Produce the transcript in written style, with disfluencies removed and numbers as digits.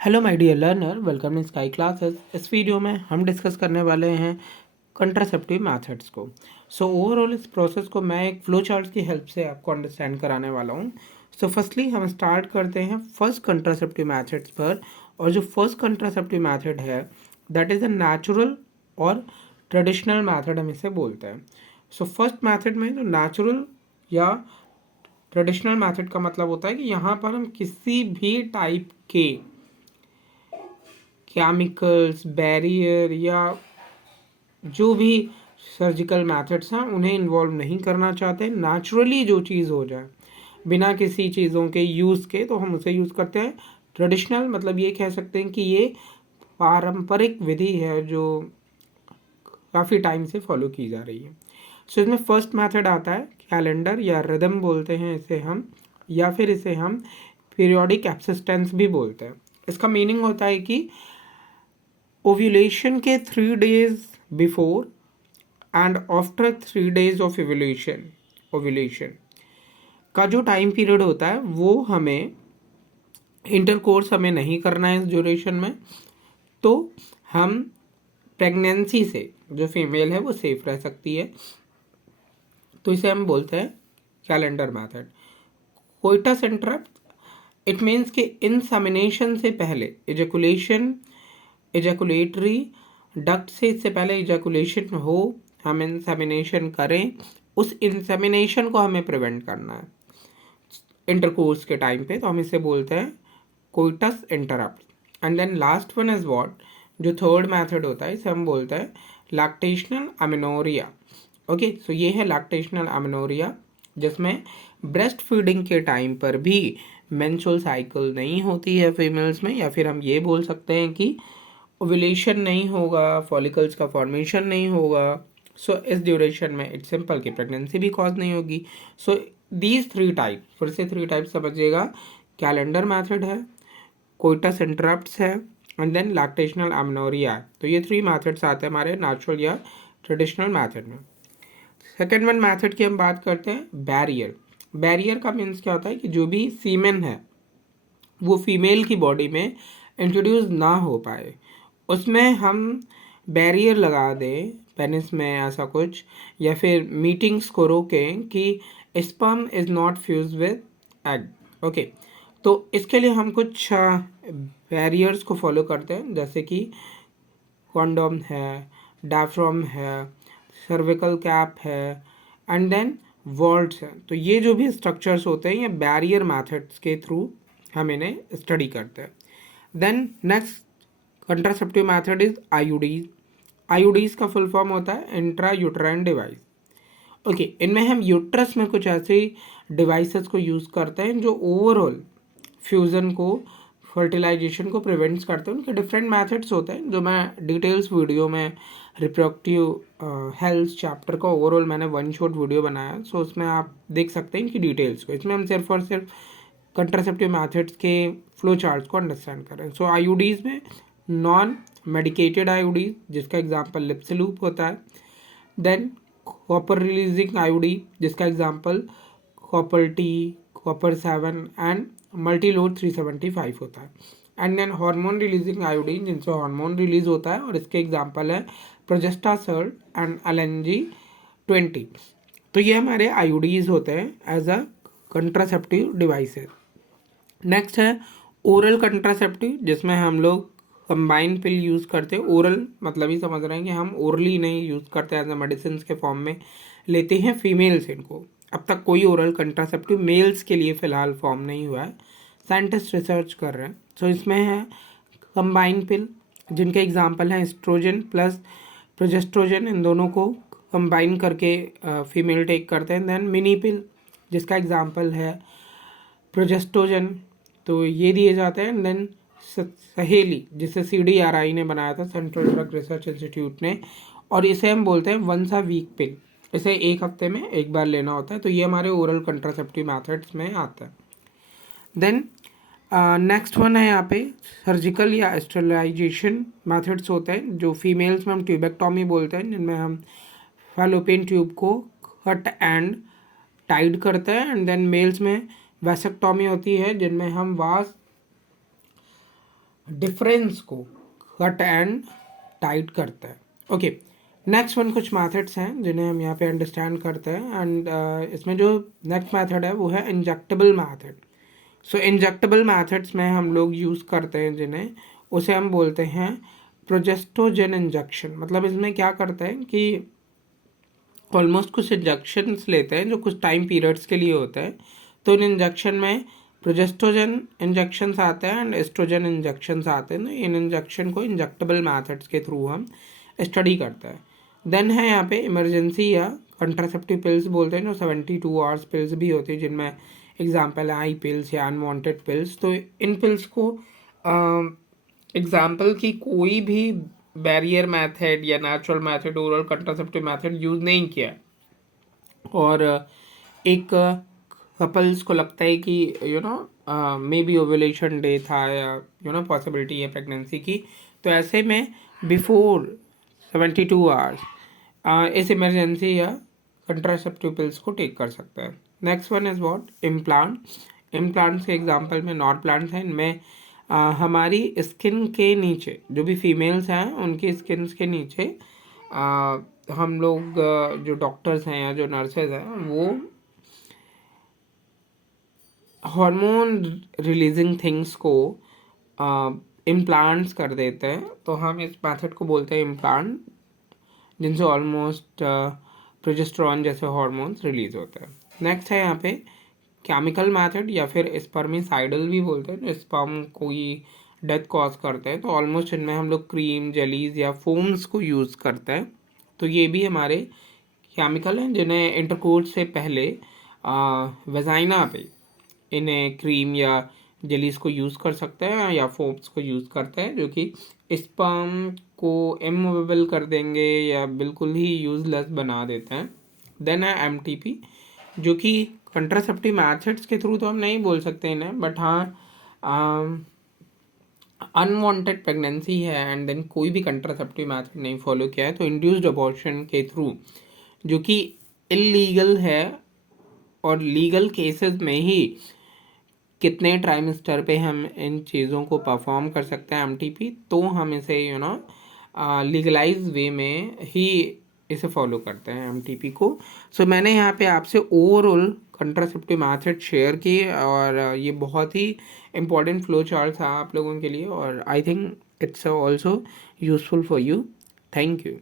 Hello my dear learner, welcome in Sky classes. इस video में हम डिस्कस करने वाले हैं कंट्रासेप्टिव मेथड्स को। ओवरऑल इस प्रोसेस को मैं एक फ्लो चार्ट की हेल्प से आपको अंडरस्टैंड कराने वाला हूँ। फर्स्टली हम स्टार्ट करते हैं फर्स्ट कंट्रासेप्टिव मेथड्स पर। और जो फर्स्ट कंट्रासेप्टिव मेथड है दैट इज़ अ नेचुरल और ट्रेडिशनल मेथड हम इसे बोलते हैं। फर्स्ट मेथड में जो नेचुरल या ट्रेडिशनल मेथड का मतलब होता है कि यहाँ पर हम किसी भी टाइप के केमिकल्स, बैरियर या जो भी सर्जिकल मेथड्स हैं उन्हें इन्वॉल्व नहीं करना चाहते। नेचुरली जो चीज़ हो जाए बिना किसी चीज़ों के यूज़ के तो हम उसे यूज़ करते हैं। ट्रेडिशनल मतलब ये कह सकते हैं कि ये पारंपरिक विधि है जो काफ़ी टाइम से फॉलो की जा रही है। इसमें फर्स्ट मेथड आता है कैलेंडर या रिदम बोलते हैं इसे हम, या फिर इसे हम पीरियोडिक एब्सिस्टेंस भी बोलते हैं। इसका मीनिंग होता है कि ओव्यूलेशन के 3 days before and after 3 days of ovulation का जो टाइम पीरियड होता है वो हमें इंटरकोर्स हमें नहीं करना है इस ड्यूरेशन में, तो हम प्रेगनेंसी से जो फीमेल है वो सेफ रह सकती है। तो इसे हम बोलते हैं calendar method. Coitus interrupt it means कि इंसेमिनेशन से पहले एजैकुलेटरी डक्ट से इससे पहले इजैकुलेशन हो, हम इंसेमिनेशन करें, उस इंसेमिनेशन को हमें प्रिवेंट करना है इंटरकोर्स के टाइम पे, तो हम इसे बोलते हैं coitus interrupt. And then last one is what, जो थर्ड मेथड होता है इसे हम बोलते हैं लैक्टेशनल अमेनोरिया। ओके, सो ये है लैक्टेशनल अमेनोरिया जिसमें ब्रेस्ट फीडिंग के टाइम पर भी मेंस्ट्रुअल साइकिल नहीं होती है फीमेल्स में, या फिर हम ये बोल सकते हैं कि ओव्यूलेशन नहीं होगा, फॉलिकल्स का फॉर्मेशन नहीं होगा। इस ड्यूरेशन में इट्स सिंपल कि प्रेगनेंसी भी कॉज नहीं होगी। दीज 3 टाइप, फिर से 3 टाइप समझिएगा। कैलेंडर मेथड है, कोइटस इंटरप्ट्स है, एंड देन लैक्टेशनल अमेनोरिया। तो ये 3 मेथड्स आते हैं हमारे नेचुरल या ट्रेडिशनल मेथड में। सेकेंड वन मेथड की हम बात करते हैं बैरियर। बैरियर का मीन्स क्या होता है कि जो भी सीमेन है वो फीमेल की बॉडी में इंट्रोड्यूस ना हो पाए, उसमें हम बैरियर लगा दें पेनिस में ऐसा कुछ, या फिर मीटिंग्स को रोकें कि sperm is not fuse with egg. Okay, तो इसके लिए हम कुछ बैरियर्स को फॉलो करते हैं, जैसे कि कॉन्डोम है, डायफ्राम है, सर्विकल कैप है, एंड देन वॉल्ट्स हैं। तो ये जो भी स्ट्रक्चर्स होते हैं ये बैरियर मेथड्स के थ्रू हम इन्हें स्टडी करते हैं। Then next contraceptive method is IUDs. IUDs का फुल फॉर्म होता है इंट्रा यूट्राइन डिवाइस। ओके, इनमें हम यूट्रस में कुछ ऐसे डिवाइसेस को यूज़ करते हैं जो ओवरऑल फ्यूज़न को, फर्टिलाइजेशन को प्रिवेंट्स करते हैं। उनके डिफरेंट मेथड्स होते हैं जो मैं डिटेल्स वीडियो में रिप्रोडक्टिव हेल्थ चैप्टर का ओवरऑल मैंने 1 शॉट वीडियो बनाया, सो उसमें आप देख सकते हैं इनकी डिटेल्स को। इसमें हम सिर्फ और सिर्फ कंट्रासेप्टिव मेथड्स के फ्लो चार्ट्स को अंडरस्टैंड करें। आईयूडीज में नॉन मेडिकेटेड आईयूडीज जिसका एग्जांपल लिप्सिलूप होता है, देन कॉपर रिलीजिंग आईयूडी जिसका example copper T, copper 7 and multiload 375 होता है, and then hormone releasing IUDs जिनसे हार्मोन रिलीज होता है और इसके एग्जांपल है प्रोजेस्टासोल एंड एलएनजी 20। तो ये हमारे आयोडीज होते हैं as a contraceptive devices. Next है ओरल कंट्रासेप्टिव, जिसमें हम लोग कंबाइन पिल यूज़ करते हैं। ओरल मतलब ही समझ रहे हैं कि हम ओरली नहीं यूज़ करते, एज अ मेडिसिन के फॉर्म में लेते हैं फीमेल्स इनको। अब तक कोई ओरल कंट्रासेप्टिव मेल्स के लिए फ़िलहाल फॉर्म नहीं हुआ है, साइंटिस्ट रिसर्च कर रहे हैं। इसमें है कंबाइन पिल जिनके एग्जांपल हैं एस्ट्रोजन प्लस प्रोजेस्ट्रोजन, इन दोनों को कंबाइन करके फीमेल टेक करते हैं। देन मिनी पिल जिसका एग्जांपल है प्रोजेस्ट्रोजन, तो ये दिए जाते हैं। देन सहेली जिसे CDRI ने बनाया था, सेंट्रल ड्रग रिसर्च इंस्टीट्यूट ने, और इसे हम बोलते हैं वंस अ वीक पिल, इसे 1 हफ्ते में 1 बार लेना होता है। तो ये हमारे ओरल कंट्रासेप्टिव मेथड्स में आता है। देन नेक्स्ट वन है यहाँ पे सर्जिकल या स्टेरिलाइजेशन मेथड्स होते हैं, जो फीमेल्स में हम ट्यूबेक्टॉमी बोलते हैं, जिनमें हम फैलोपियन ट्यूब को कट एंड टाइड करते हैं। एंड देन मेल्स में वैसेक्टॉमी होती है जिनमें हम डिफरेंस को कट एंड टाइट करता है। ओके, नेक्स्ट वन कुछ मैथड्स हैं जिन्हें हम यहाँ पे अंडरस्टैंड करते हैं एंड इसमें जो नेक्स्ट मैथड है वो है इंजेक्टेबल मैथड। सो इंजेक्टेबल मैथड्स में हम लोग यूज़ करते हैं जिन्हें, उसे हम बोलते हैं प्रोजेस्टोजेन इंजेक्शन। मतलब इसमें क्या करते हैं कि ऑलमोस्ट कुछ इंजेक्शन्स लेते हैं जो कुछ टाइम पीरियड्स के लिए होते हैं। तो इन इंजेक्शन में प्रोजेस्टोजेन इंजेक्शन्स आते हैं एंड एस्ट्रोजन इंजेक्शन्स आते हैं। इन इंजेक्शन को इंजेक्टेबल मैथड्स के थ्रू हम स्टडी करते हैं। देन है यहाँ पे इमरजेंसी या कंट्रासेप्टिव पिल्स बोलते हैं, जो 72 आवर्स पिल्स भी होती है, जिनमें एग्जाम्पल है आई पिल्स या अनवांटेड पिल्स। तो इन पिल्स को एग्जाम्पल की कोई भी बैरियर मेथड या natural method, oral contraceptive method use नहीं किया। और एक कपल्स को लगता है कि मे बी ओव्यूलेशन डे था या पॉसिबिलिटी है प्रेगनेंसी की, तो ऐसे में बिफोर 72 आवर्स इस इमरजेंसी या कंट्रासेप्टिव पिल्स को टेक कर सकते हैं। Next one is what, implant. Implants के एग्जांपल में नॉट प्लांट्स हैं। इनमें हमारी स्किन के नीचे, जो भी फीमेल्स हैं उनकी स्किन के नीचे हम लोग जो डॉक्टर्स हैं या जो नर्सेज हैं वो हार्मोन रिलीजिंग थिंग्स को इम्प्लांट्स कर देते हैं। तो हम इस मेथड को बोलते हैं इम्प्लांट, जिनसे ऑलमोस्ट प्रोजेस्टेरॉन जैसे हार्मोन्स रिलीज होते हैं। नेक्स्ट है यहाँ पे केमिकल मेथड या फिर स्पर्मिसाइडल भी बोलते हैं, जो स्पर्म कोई डेथ कॉज करते हैं। तो ऑलमोस्ट इनमें हम लोग क्रीम, जेलीज या फोम्स को यूज़ करते हैं। तो ये भी हमारे केमिकल हैं जिन्हें इंटरकोर्स से पहले वेजाइना पे इन्हें क्रीम या जेलीज को यूज़ कर सकते हैं या फोम्स को यूज़ करते हैं, जो कि स्पर्म को इमूवेबल कर देंगे या बिल्कुल ही यूजलेस बना देते हैं। देन है एमटीपी, जो कि कंट्रासेप्टिव मैथड्स के थ्रू तो हम नहीं बोल सकते इन्हें, बट हाँ अनवांटेड प्रेगनेंसी है एंड देन कोई भी कंट्रासेप्टिव मैथड नहीं फॉलो किया है, तो इंड्यूस्ड अबॉर्शन के थ्रू, जो कि इलीगल है और लीगल केसेस में ही कितने ट्राइमेस्टर पे हम इन चीज़ों को परफॉर्म कर सकते हैं एमटीपी, तो हम इसे लीगलाइज वे में ही इसे फॉलो करते हैं एमटीपी को। सो मैंने यहाँ पे आपसे ओवरऑल कंट्रासेप्टिव मैथड शेयर की और ये बहुत ही इम्पोर्टेंट फ्लो चार्ट था आप लोगों के लिए और I think it's also useful for you. Thank you.